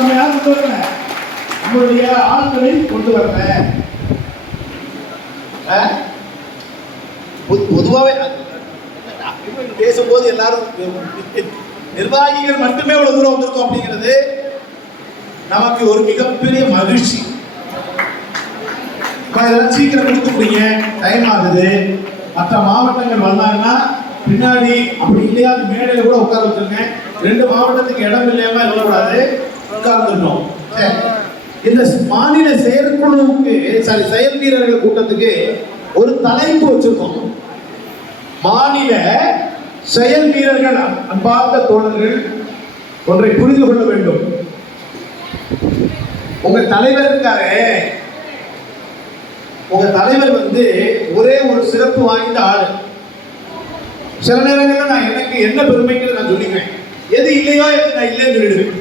நம்ம யாரும் கொண்டு வரல நம்மளுடைய ஆட்களை கொண்டு வரல பொதுவாகவே பொது- பேசும்போது எல்லாரும் நிர்வாகிகள் மட்டுமே இவ்வளவு தூரம் வந்திருக்கோம் அப்படிங்கிறது நமக்கு ஒரு மிகப்பெரிய மகிழ்ச்சி. இதெல்லாம் சீக்கிரம் கொடுத்துட்டீங்க டைம் ஆகுது. மற்ற மாவட்டங்கள் வந்தாங்கன்னா பின்னாடி அப்படி இல்லையா? மேடையில் கூட உட்கார வச்சிருக்கேன். ரெண்டு மாவட்டத்துக்கு இடம் இல்லையாம இருக்கக்கூடாது. உட்கார்ந்துட்டோம். இந்த மாநில செயற்குழுவுக்கு சாரி செயல் வீரர்கள் கூட்டத்துக்கு ஒரு தலைப்பு வச்சிருக்கோம். மாநில செயல் வீரர்கள் அன்பார்ந்த தோழர்கள் ஒன்றை புரிந்து கொள்ள வேண்டும். உங்க தலைவர் இருக்காரு. உங்க தலைவர் வந்து ஒரே ஒரு சிறப்பு வாய்ந்த ஆளு. சில நேரங்கள்ல நான் எனக்கு என்ன பெருமைங்கிறத நான் சொல்லிக்குவேன் எது இல்லையோ எது நான் இல்லைன்னு சொல்லிடுவேன்.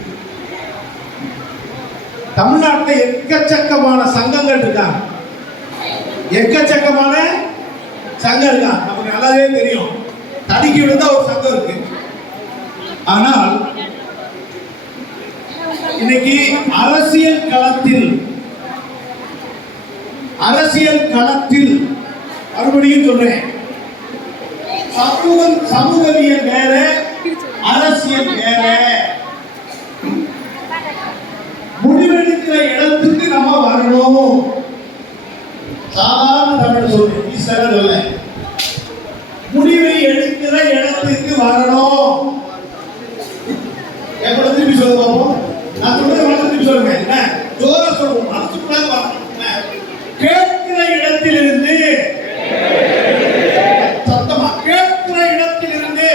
தமிழ்நாட்டில் எக்கச்சக்கமான சங்கங்கள் இருக்காங்க. எக்கச்சக்கமான சங்கம் இருக்காங்க நமக்கு நல்லாவே தெரியும். தடுக்கி விழுந்தா ஒரு சங்கம் இருக்கு. ஆனால் இன்னைக்கு அரசியல் களத்தில் அரசியல் களத்தில் மறுபடியும் சொல்றேன். சமூகம் சமூகவியல் வேற அரசியல் வேற. முடிவெடுக்கிற இடத்துக்கு நம்ம வரணும். சாதாரண தமிழ் சொல்றேன் ஈஸியாக சொல்ல. முடிவை எடுக்கிற இடத்துக்கு வரணும். எப்படி திருப்பி சொல்ல பார்ப்போம் நான் சொல்றேன் திருப்பி சொல்லுங்க. என்ன? ஜோர சொல்லுவோம் மனசுக்குள்ள வரணும் என்ன? கேட்கிற இடத்திலிருந்து சத்தமா கேட்கிற இடத்திலிருந்து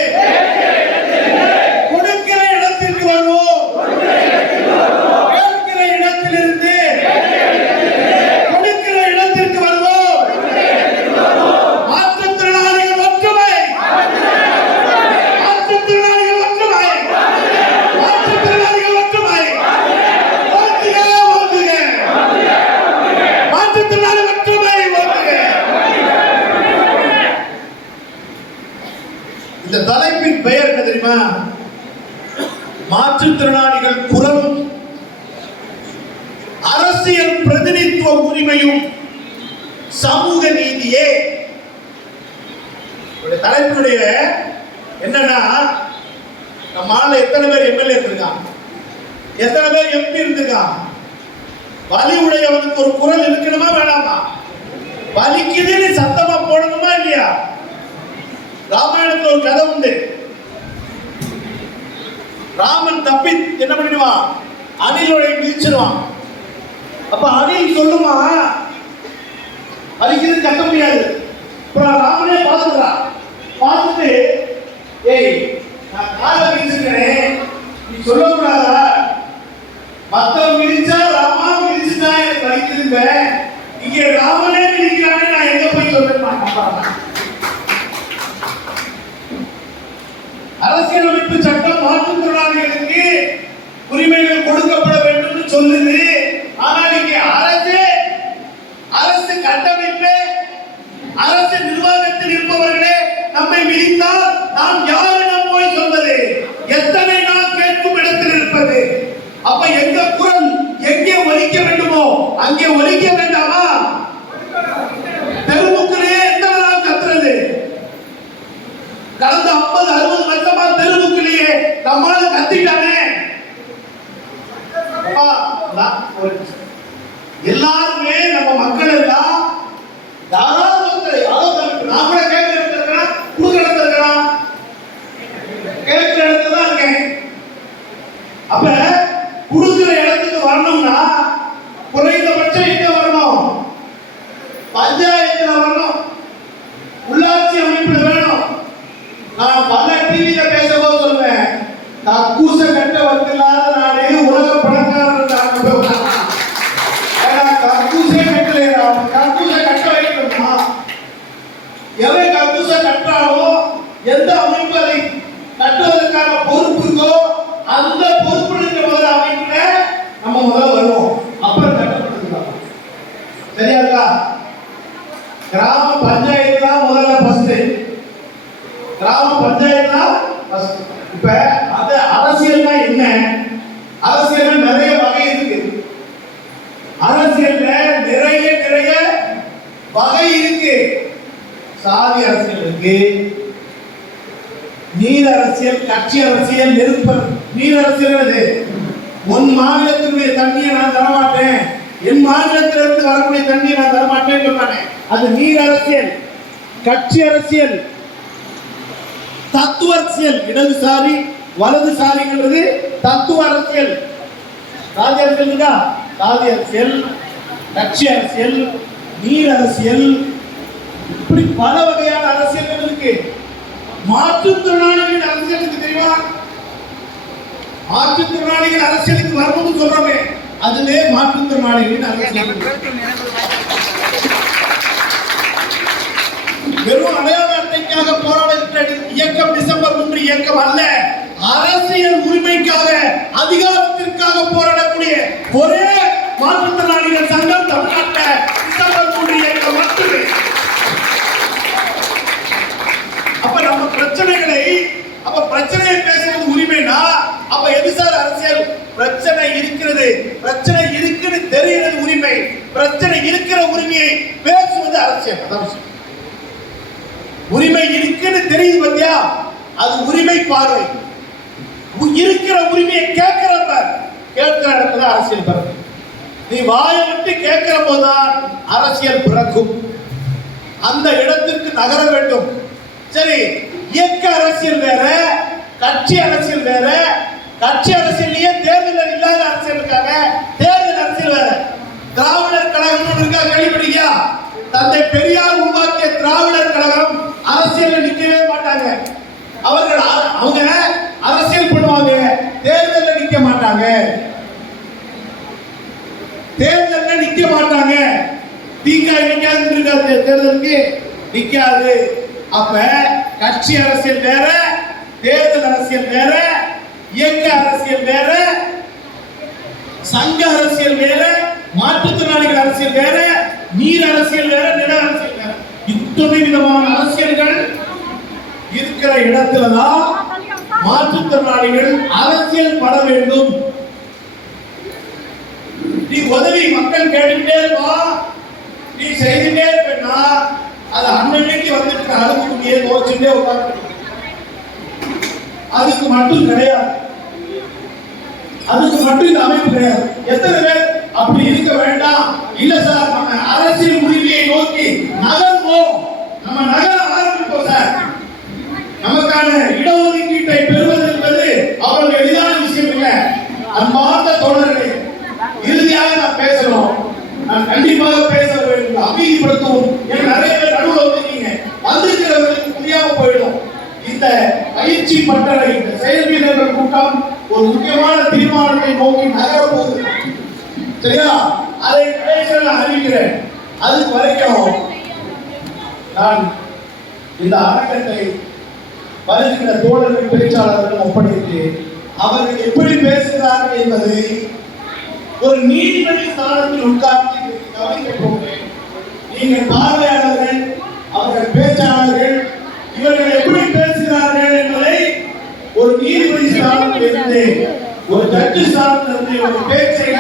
கொடுக்கிற இடத்திற்கு வருவோம் கேட்கிற இடத்திலிருந்து கொடுக்கிற இடத்திற்கு வருவோம் மாற்றுத்திறனாளிகள் ஒற்றுமை மாற்றுத்திறனாளிகள் ஒற்றுமை மாற்றுத்திறனாளிகள் ஒற்றுமை வாழ்த்துக வாழ்த்துக மாற்றுத்திறனாளி ஒற்றுமை வாழ்த்துக இந்த தலைப்பின் பெயர் என்ன தெரியுமா மாற்றுத்திறனாளிகள் குரல் அரசியல் பிரதிநிதித்துவ உரிமையும் சமூக நீதியே. இதோட தலைப்பினுடைய என்னன்னா நம்ம எத்தனை பேர் எம்எல்ஏ இருந்திருக்கான் எத்தனை பேர் எம்பி இருந்திருக்காங்க? வலி உடையவனுக்கு ஒரு குரல் இருக்கணுமா வேணாமா? வலிக்குதுன்னு சத்தமா போடணுமா இல்லையா? ராமாயணத்துல ஒரு கதை உண்டு. ராமன் தப்பி என்ன பண்ணிடுவான் அணிலோட மிதிச்சிருவான். அப்ப அணில் சொல்லுமா? வலிக்குது கட்ட முடியாது. அப்புறம் ராமனே பார்த்துக்கிறான் பார்த்துட்டு ஏய் நான் காலை மிதிச்சிருக்கேன். நீ சொல்லக்கூடாதா? மற்ற மிதிச்சா ராமா மிதிச்சுட்டா எனக்கு வலிக்குதுங்க இங்க ராமனே மிதிக்கிறானே நான் எங்க போய் சொல்றேன் மாட்டேன் அரசியலமைப்பு சட்டம் மாற்றுத்திறனாளிகளுக்கு உரிமைகள் கொடுக்கப்பட வேண்டும் சொல்லுது. ஆனால் இங்கே அரசே அரசு கட்டமைப்பு அரசு நிர்வாகத்தில் இருப்பவர்களே நம்மை மிதித்தால் நாம் யாரிடம் போய் சொல்வது எத்தனை நாள் கேட்கும் இடத்தில் இருப்பது அப்ப எங்க குரல் எங்கே ஒலிக்க வேண்டுமோ அங்கே ஒலிக்க வேண்டாமா தெருமுக்கிலேயே எத்தனை நாள் கத்துறது கடந்த 50 அறுபது வருஷமா தெருவுக்குள்ளேயே நம்மால கத்திட்டானே அப்பா, நான் ஒரு எல்லாருமே நம்ம மக்கள் எல்லாம் யாராவது ஒருத்தர் யாரோ தரப்பு நான் கூட கேட்கிற இடத்துல இருக்கிறேன் கொடுக்குற இடத்துல இருக்கிறான் கேட்கிற இடத்துல தான் இருக்கேன். அப்ப கொடுக்குற இடத்துக்கு வரணும்னா குறைந்தபட்சம் எங்க வரணும்? பஞ்சாயத்துல வரணும். உள்ளாட்சி அமைப்புல வேணும். நான் கட்சி அரசியல் நெருப்ப நீர் அரசியல் அது உன் மாநிலத்தினுடைய தண்ணியை நான் தரமாட்டேன். என் மாநிலத்திலிருந்து வரக்கூடிய தண்ணியை நான் தரமாட்டேன்னு சொன்னானே. அது நீர் அரசியல் கட்சி அரசியல். தத்துவ அரசியல் இடதுசாரி வலதுசாரிங்கிறது தத்துவ அரசியல். சாதி அரசியல் சாதி அரசியல் கட்சி அரசியல் நீர் அரசியல். இப்படி பல வகையான அரசியல்கள் இருக்கு மாற்றுத்திறனாளிகள் அரசியலுக்கு தெரியுமா? மாற்றுத்திறனாளிகள் அரசியலுக்கு வரணும்னு சொல்றோமே அதுவே மாற்றுத்திறனாளிகளின் அரசியல். வெறும் அடையாள அட்டைக்காக போராடுகின்ற இயக்கம் டிசம்பர் ஒன்று இயக்கம் அல்ல அரசியல் உரிமைக்காக அதிகாரத்திற்காக போராடக்கூடிய ஒரே மாற்றுத்திறனாளிகள் சங்கம் தமிழ்நாட்டில் டிசம்பர் மூன்று இயக்கம் மட்டுமே அப்ப நம்ம பிரச்சனைகளை அப்ப பிரச்சனையை பேசுறது உரிமைனா அப்ப எது சார் அரசியல்? பிரச்சனை இருக்கிறது. பிரச்சனை இருக்குன்னு தெரிகிறது உரிமை. பிரச்சனை இருக்கிற உரிமையை பேசுவது அரசியல். அதான் உரிமை இருக்குன்னு தெரியுது பத்தியா? அது உரிமை பார்வை. இருக்கிற உரிமையை கேட்கிறப்ப கேட்கிற இடத்துல அரசியல் பிறகு நீ வாயை விட்டு கேட்கிற போதுதான் அரசியல் பிறக்கும். அந்த இடத்திற்கு நகர வேண்டும். சரி இயக்க அரசியல் வேற கட்சி அரசியல் வேற. கட்சி அரசியல்லையே தேர்தல் இல்லாத அரசியல் இருக்காங்க. தேர்தல் அரசியல் வேற. திராவிடர் கழகம் இருக்கா? கேள்விப்பட்டிருக்கியா? தந்தை பெரியார் உருவாக்கிய திராவிடர் கழகம் அரசியல் நிக்கவே மாட்டாங்க. அவர்கள் அவங்க அரசியல் பண்ணுவாங்க. தேர்தலில் நிக்க மாட்டாங்க. தேர்தலில் நிக்க மாட்டாங்க. திமுக நிக்காது தேர்தலுக்கு நிக்காது. அப்ப கட்சி அரசியல் வேற தேர்தல் அரசியல் வேற இயக்க அரசியல் வேற சங்க அரசியல் வேற மாற்றுத்திறனாளிகள் அரசியல் வேற நீர் அரசியல் வேற நில அரசியல் வேற. இத்தனை விதமான அரசியல்கள் இருக்கிற இடத்துலதான் மாற்றுத்திறனாளிகள் அரசியல் பட வேண்டும். நீ உதவி மக்கள் கேட்டுட்டே இருப்பா நீ செய்துட்டே இருப்பேன்னா அது அன்னன்னைக்கு வந்துட்டு அழுதுகிட்டே கோச்சுட்டே உட்காந்து அதுக்கு மட்டும் கிடையாது. அதுக்கு மட்டும் இந்த அமைப்பு கிடையாது. எத்தனை பேர் அப்படி இருக்க வேண்டாம்? இல்ல சார் நம்ம அரசியல் முடிவையை நோக்கி நகர்வோம். நம்ம நகர ஆரம்பிப்போம் சார். நமக்கான இடஒதுக்கீடு பெறுவது என்பது அவ்வளவு எளிதான விஷயம் இல்லை அன்பார்ந்த தோழர்களே இறுதியாக நான் பேசணும் நான் கண்டிப்பாக பேச வேண்டும் அமைதிப்படுத்தவும் ஏன்னா நிறைய பேர் நடுவில் வந்திருக்கீங்க வந்திருக்கிறவர்களுக்கு புரியாம போயிடும் இந்த பயிற்சி பட்டறை இந்த செயல் வீரர்கள் கூட்டம் ஒரு பெருமானை நோக்கி நகரப் போகுது சரியா? அதை கடைசியில் நான் அறிவிக்கிறேன். அது வரைக்கும் நான் இந்த அரங்கத்தை வருகின்ற தோழர்கள் பேச்சாளர்கள் ஒப்படைத்து அவர்கள் எப்படி பேசுகிறார்கள் என்பதை ஒரு நீதிபதி ஸ்தானத்தில் உட்கார்ந்து இன்றைக்கு கவனிக்க போகிறேன். நீங்கள் பார்வையாளர்கள் அவர்கள் பேச்சாளர்கள் இவர்கள் எப்படி பேசுகிறார்கள் என்பதை ஒரு நீதிபதி ஸ்தானத்தில் இருந்து ஒரு ஜட்ஜி ஒரு பேச்சை